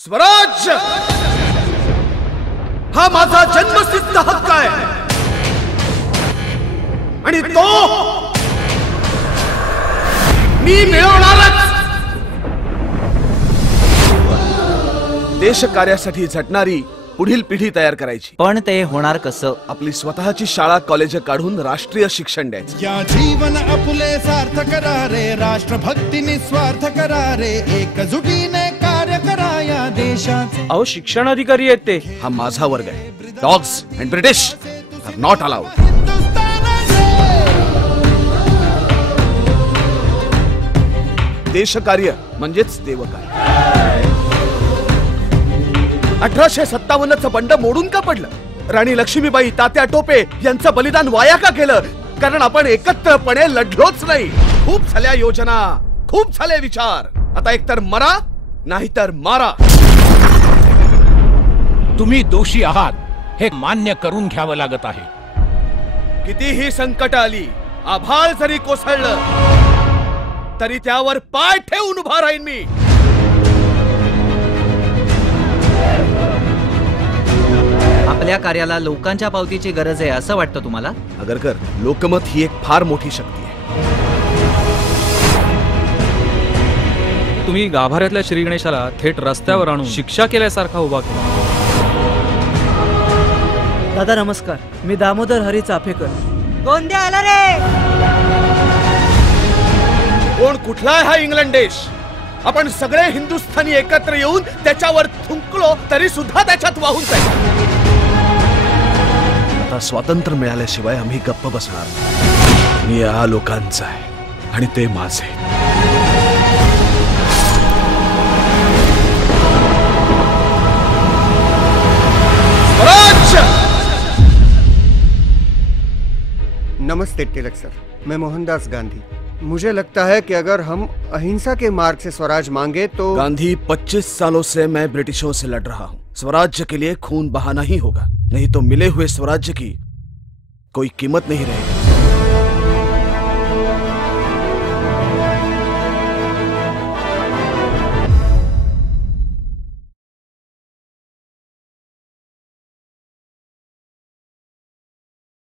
स्वराज्य हा माझा जन्मसिद्ध हक्क आहे आणि तो मी मिळवणारच। देश कार्यासाठी झटणारी पुढील पिढी तयार करायची, पण ते होणार कसं? आपली स्वतःची शाळा कॉलेज काढून राष्ट्रीय शिक्षण द्यायचं। या जीवन आपुले सार्थ करा रे, राष्ट्रभक्ती निस्वार्थ करा रे, एकजुटीने कार्य करा या देशाचे। अहो शिक्षण अधिकारी आहेत ते। हा माझा वर्ग आहे। Dogs and British are not allowed. देशकार्य म्हणजेच देवकार्य। 1857चं बंड मोडून का पडलं? राणी लक्ष्मीबाई, तात्या टोपे यांचं बलिदान वाया का गेलं? कारण आपण एकत्रपणे लढलोच नाही। खूप झाल्या योजना, खूप झाले विचार। आता एकतर मरा नाहीतर मारा। तुम्ही दोषी आहात हे मान्य करून घ्यावं लागत आहे। कितीही संकट आली, आभाळ जरी कोसळलं तरी त्यावर पाय ठेवून उभा राहीन मी। आपल्या कार्याला लोकांच्या पावतीची गरज आहे असं वाटतं तुम्हाला? आगरकर, लोकमत ही एक फार मोठी शक्ती आहे। तुम्ही गाभाऱ्यातल्या श्री गणेशाला थेट रस्त्यावर आणून शिक्षा केल्यासारखा उभा केला। दादा नमस्कार, मी दामोदर हरी चाफेकर। गोंदिया आला रे। कोण कुठला आहे हा इंग्लंड देश? आपण सगळे हिंदुस्थानी एकत्र येऊन त्याच्यावर थुंकलो तरी सुद्धा त्याच्यात वाहून जाईल। आता स्वातंत्र्य मिळाल्याशिवाय आम्ही गप्प बसणार नाही। मी या लोकांचा आहे आणि ते माझे। स्वराज्य। नमस्ते तिलक सर, मैं मोहनदास गांधी। मुझे लगता है कि अगर हम अहिंसा के मार्ग से स्वराज मांगे तो। गांधी, 25 सालों से मैं ब्रिटिशों से लड़ रहा हूँ। स्वराज्य के लिए खून बहाना ही होगा, नहीं तो मिले हुए स्वराज्य की कोई कीमत नहीं रहेगी।